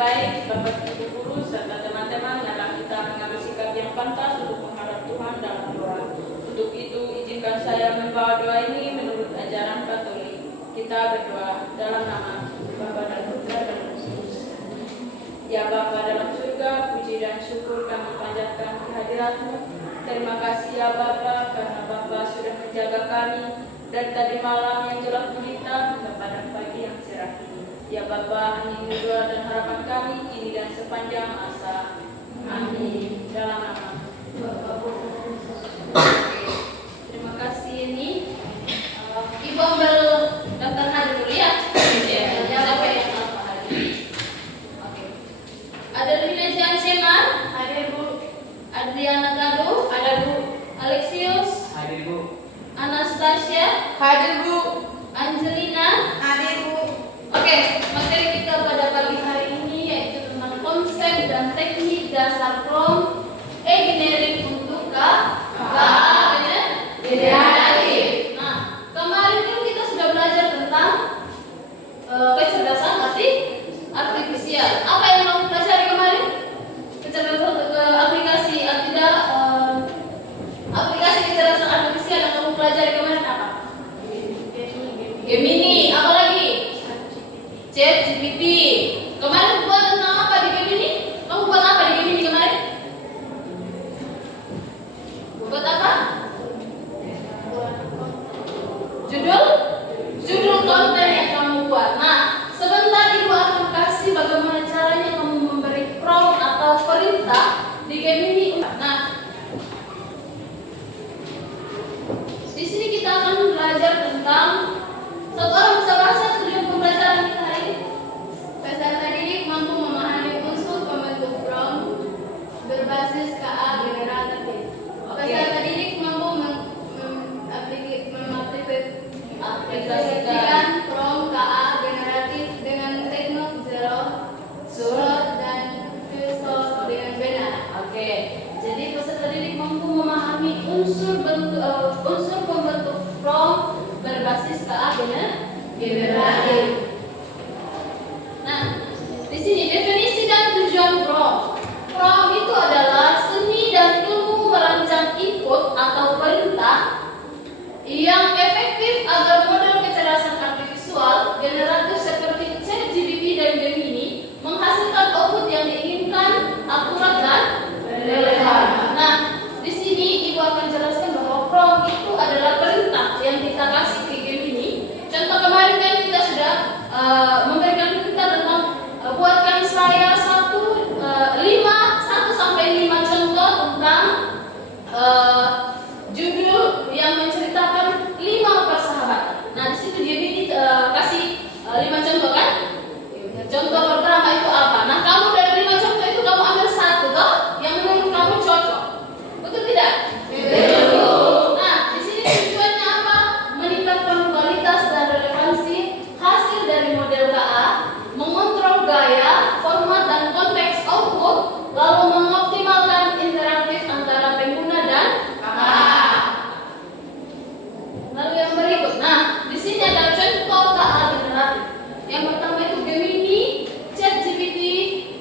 baik Bapak Ibu guru serta teman-teman hendaklah kita mengambil sikap yang pantas untuk menghadap Tuhan dalam doa. Untuk itu izinkan saya membawa doa ini menurut ajaran Katolik. Kita berdoa dalam nama Bapa dan Putra dan Roh Kudus. Ya Bapa dalam surga, puji dan syukur kami panjatkan kehadirat-Mu. Terima kasih ya Bapa karena Bapa sudah menjaga kami dari tadi malam yang gelap gulita hingga pada pagi yang cerah ini. Ya Bapa, ini doa dan harapan kami kini dan sepanjang masa. Amin. Dalam nama Bapa. Terima kasih ini. Ibu ambil daftar hadir dulu ya. Siapa yang apa hadir? Oke. Ada Lina Janseman, hadir Bu. Adriana Gado, ada Bu. Alexius, hadir Bu. Anastasia, hadir Bu. Angelina, hadir Bu. Oke, materi kita pada pagi hari ini yaitu tentang konsep dan teknik dasar prom generik untuk generatif. Nah, kemarin kan kita sudah belajar tentang kecerdasan artifisial. Apa yang kamu pelajari kemarin? Kecerdasan aplikasi kecerdasan artifisial yang kamu pelajari kemarin apa? Gemini, apa lagi? ChatGPT. Kemarin buat tentang apa di Gemini? Kamu buat apa di Gemini kemarin? Buat apa? Judul konten yang kamu buat. Nah, sebentar Ibu akan kasih bagaimana caranya kamu memberi prompt atau perintah di Gemini. Nah, di sini kita akan belajar tentang satu orang bisa bahasa tujuan pembelajaran kita hari ini. Peserta didik mampu memahami unsur pembentuk prompt berbasis KA generatif. Peserta didik mampu mengaplikasikan prompt KA generatif dengan teknik zero, surut, dan filter dengan benar. Oke. Jadi peserta didik mampu memahami unsur pembentuk prompt berbasis KA generatif. Nah, di sini definisi dan tujuan prompt. Prompt itu adalah seni dan ilmu merancang input atau perintah yang efektif agar model kecerdasan artifisial generatif seperti ChatGPT dan Gemini menghasilkan output yang diinginkan, akurat dan relevan. Nah, di sini Ibu akan jelaskan bahwa prompt itu adalah perintah yang kita kasih ke Gemini. Contoh kemarin kan kita sudah memberikan perintah tentang buatkan saya 1 sampai 5 contoh tentang judul yang menceritakan 5 persahabatan. Nah, di situ Gemini kasih 5 contoh kan? Contoh pertama itu apa? Nah, kamu dari 5 contoh itu kamu ambil 1 toh yang menurut kamu cocok. Betul tidak? Betul. Nah, di sini tujuannya apa? Meningkatkan kualitas dan relevansi hasil dari model KA, mengontrol gaya, format dan konteks output, lalu mengoptimalkan interaktif antara pengguna dan KA. Lalu yang berikut. Nah, di sini ada contoh KA generatif. Yang pertama itu Gemini, ChatGPT,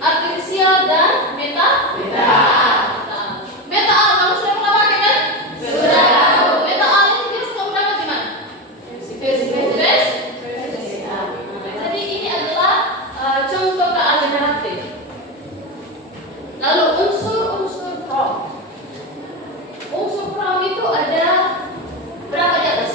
artificial dan Meta. Meta A, kamu sudah pernah pakai kan? Sudah. Meta A itu biasa kamu dapat di mana? Face. Jadi ini adalah contoh KA generatif. Lalu unsur prompt. Unsur prompt itu ada berapa di atas?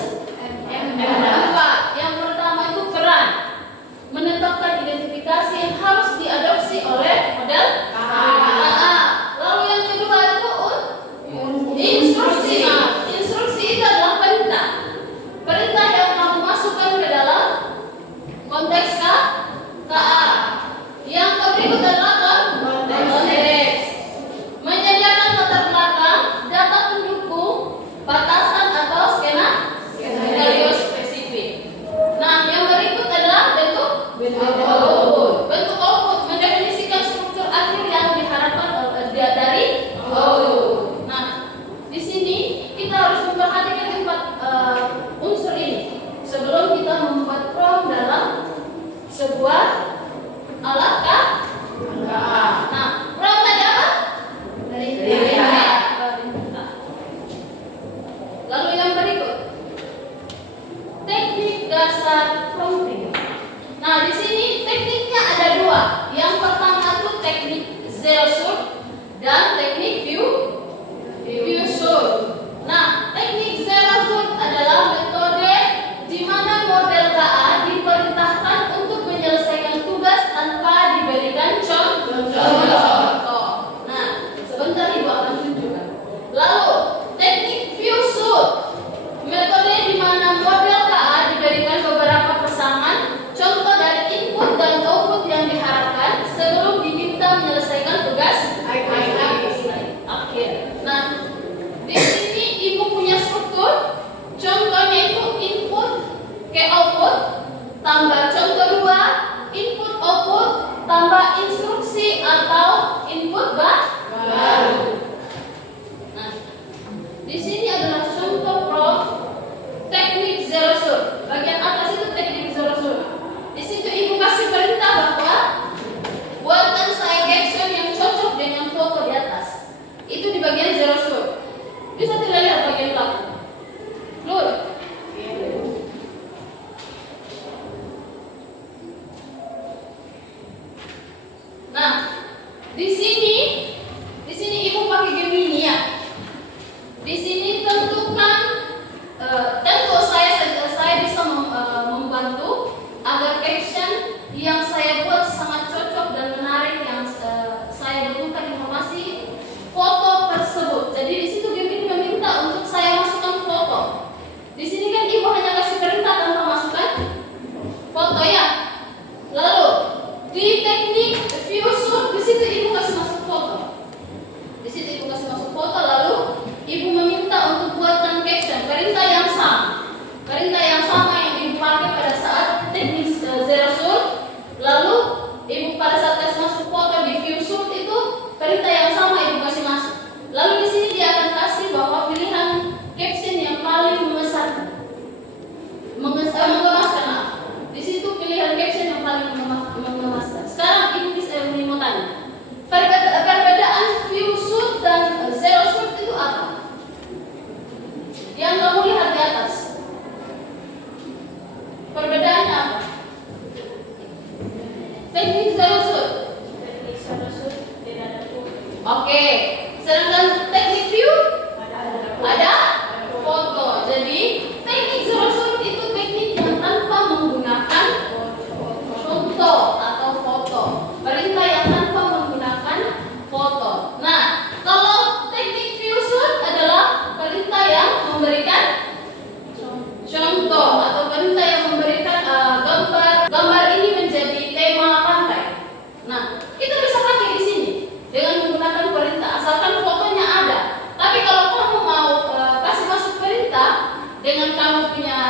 dengan kamu punya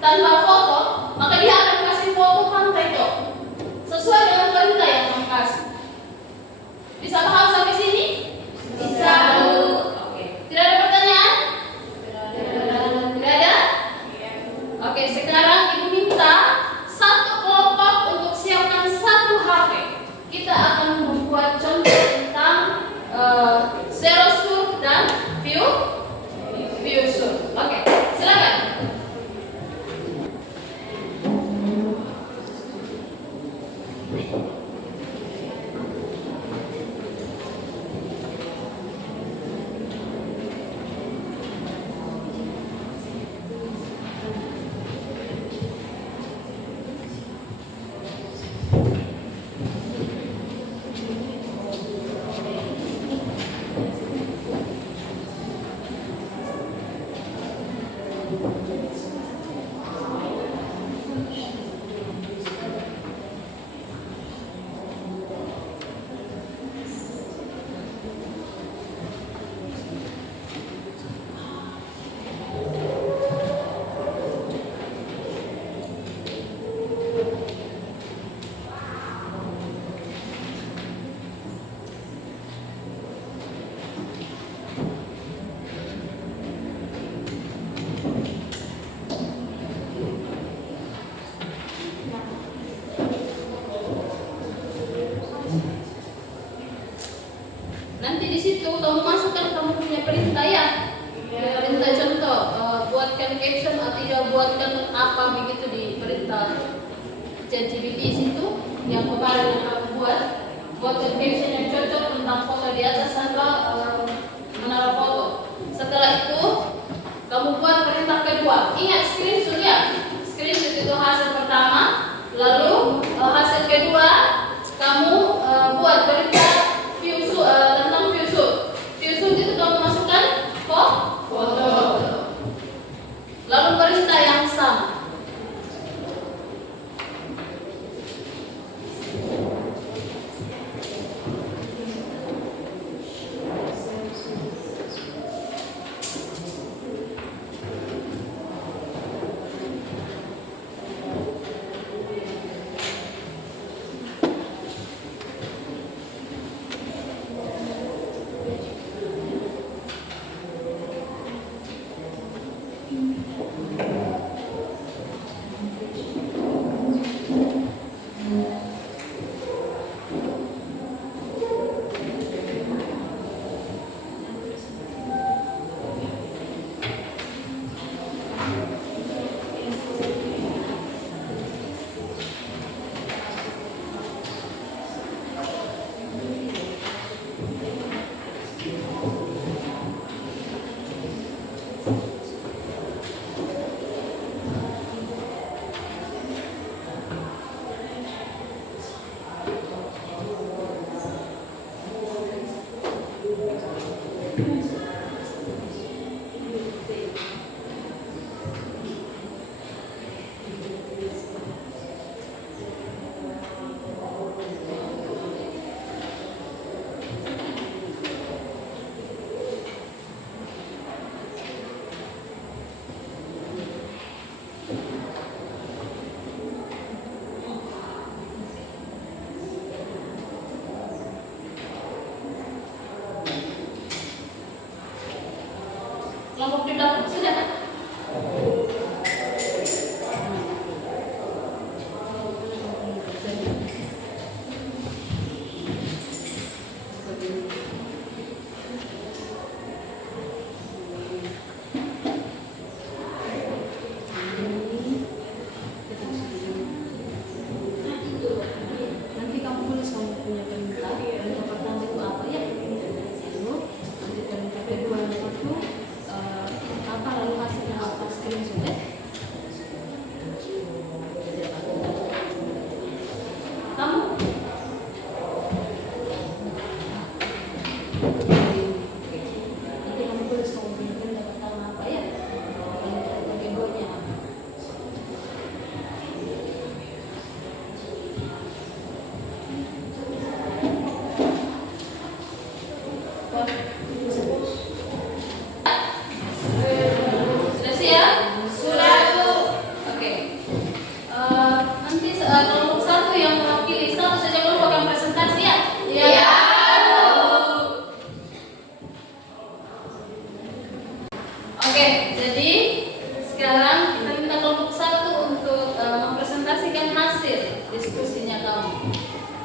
tanpa foto, maka dia akan kasih foto pantai itu sesuai dengan perintah yang kamu kasih. Bisa paham sampai sini? Bisa. Oke. Tidak ada pertanyaan? Tidak ada? Oke, sekarang ibu minta satu kelompok untuk siapkan satu HP. Kita akan membuat contoh tentang zero surf dan view surf. Oke, silakan. Nanti di situ kamu masukkan kamu punya perintah ya. Perintah contoh, buatkan caption atau tidak buatkan apa begitu di perintah ChatGPT situ yang kemarin yang kamu buatkan caption yang cocok tentang foto di atas tanpa menaruh foto. Setelah itu kamu buat perintah kedua. Ingat screenshot ya. Screenshot itu hasil pertama, lalu hasil kedua kamu buat perintah tentang view shoot. View shoot itu kamu masukkan foto. Lalu perintah yang sama.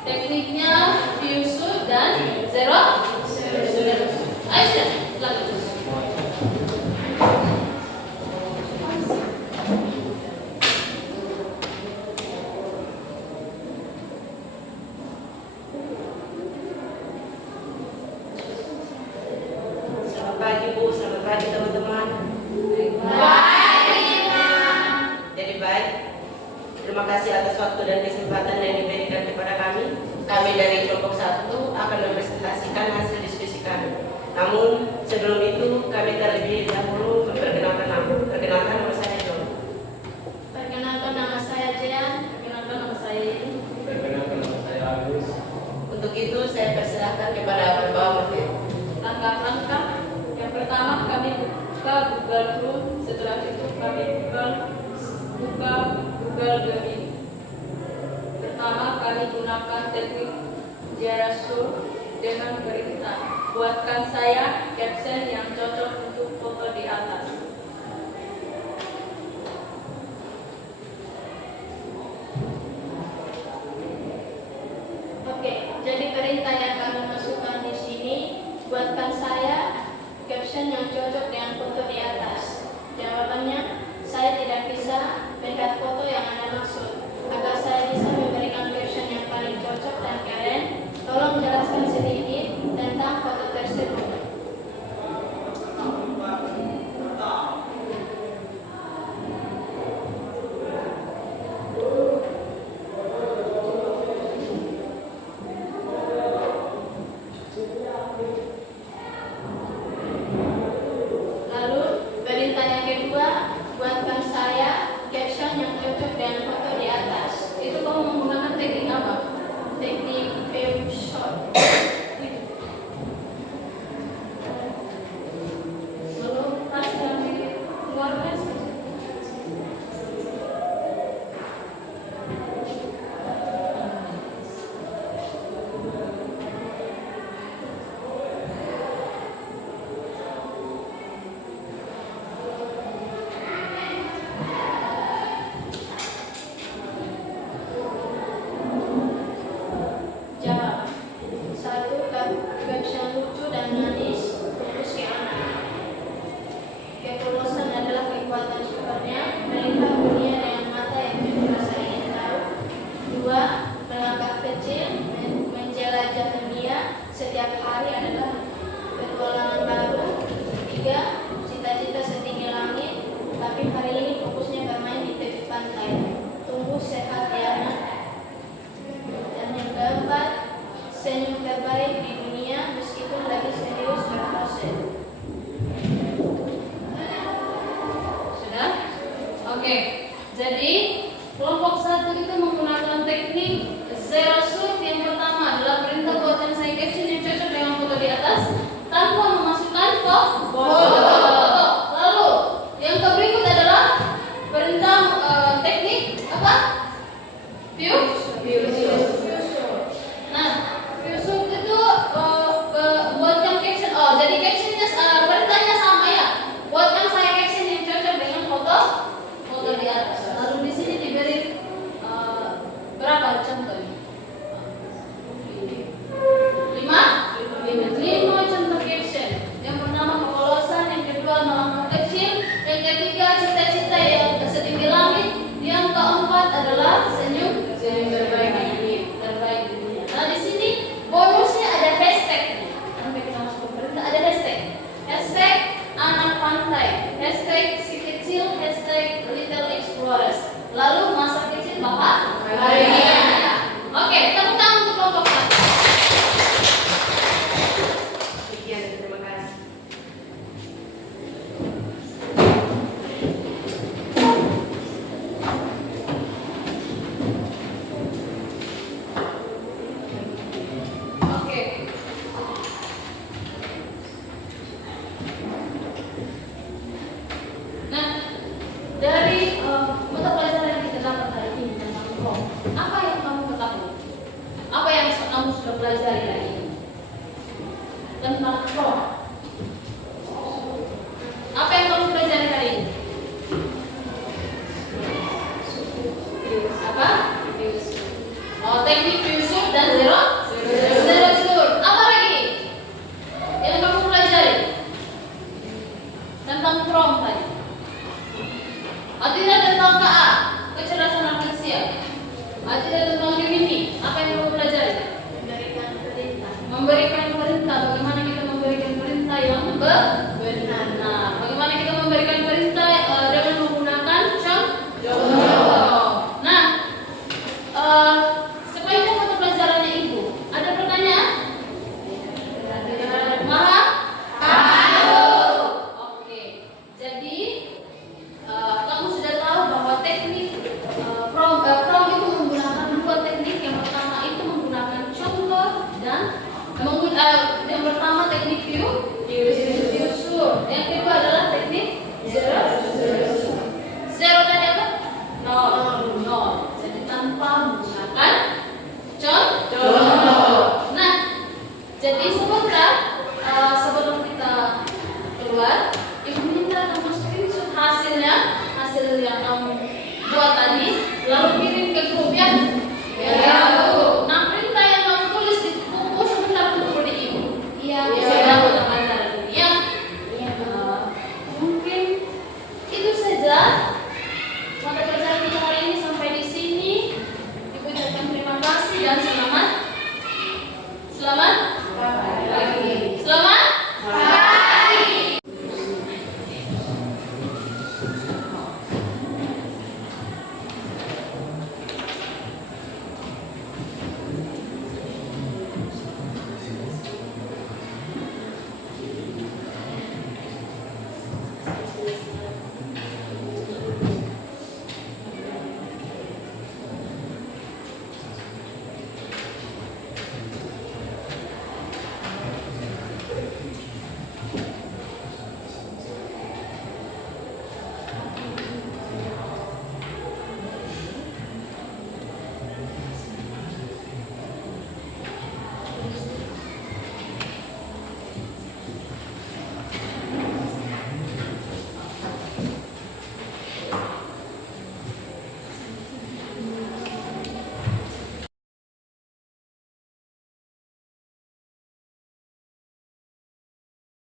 Tekniknya Fusur dan Zero. Ayo sudah, lanjut. Selamat pagi Bu, selamat pagi teman-teman. Jadi baik, terima kasih atas waktu dan kesempatan yang diberikan kepada kami. Kami dari kelompok 1 akan mempresentasikan hasil diskusi kami. Namun sebelum itu kami terlebih dahulu memperkenalkan nama. Perkenalkan nama saya John. Perkenalkan nama saya Jean. Perkenalkan nama saya Yeni. Perkenalkan nama saya Agus. Untuk itu saya persilahkan kepada pembawa materi. Langkah-langkah. Yang pertama kami buka Google Chrome. Setelah itu kami buka Google Gemini. Pertama kali gunakan teknik Jarasur dengan perintah buatkan saya caption yang cocok untuk foto di atas. Oke, jadi perintah yang kami masukkan di sini, buatkan saya caption yang cocok dengan foto di atas. Jawabannya, saya tidak bisa melihat foto yang Anda maksud. Agar saya bisa memberikan caption yang paling cocok dan keren, tolong jelaskan sedikit tentang foto tersebut. Lalu, perintah yang kedua, buatkan saya caption yang cocok dengan foto di atas. Itu kamu menggunakan teknik apa? Teknik Photoshop. Lalu hasil yang dikeluarkan. Jawab. 1. Caption lucu dan manis fokus ke anak. Kepolosan adalah kekuatan supernya, melihat dunia dengan mata yang penuh rasa ingin tahu. 2. Melangkah kecil, menjelajah dunia setiap hari adalah petualangan baru. 3. Cita-cita setinggi langit, tapi hari ini fokusnya bermain di tepi pantai. Tumbuh sehat ya anak. Dan yang keempat, senyum terbaik di dunia meskipun lagi serius berproses. Sudah? Oke. Jadi kelompok 1 itu menggunakan teknik zero shoot. Yang pertama adalah perintah buatkan saya caption yang cocok dengan foto di atas tanpa memasukkan foto. Lalu yang berikut adalah perintah teknik apa? Fusur. Nah, Fusur itu buatkan caption. Oh, jadi captionnya perintahnya sama ya. Buatkan saya caption yang cocok dengan foto di atas. Lalu di sini diberi berapa contohnya? 5 contoh caption. Yang pertama kepolosan, yang kedua melangkah kecil, yang ketiga cita-cita yang setinggi langit, yang keempat adalah senyum terbaik di dunia. Nah di sini bonusnya ada hashtag. Sampai kita masuk ke perintah ada hashtag. Hashtag anak pantai, hashtag si kecil, hashtag little explorers. Lalu masa kecil bapak bahagia. Oke, tepuk tangan untuk kelompok 1. Sekian, terima kasih. Oke. Nah, dari mata pelajaran yang kita dapat hari ini tentang prompt, apa yang kamu ketahui? Apa yang kamu sudah pelajari hari ini tentang prompt? Apa yang kamu pelajari hari ini? Apa? Oh, teknik Fusur dan Tidak tentang KA, kecerdasan artifisial. Tidak tentang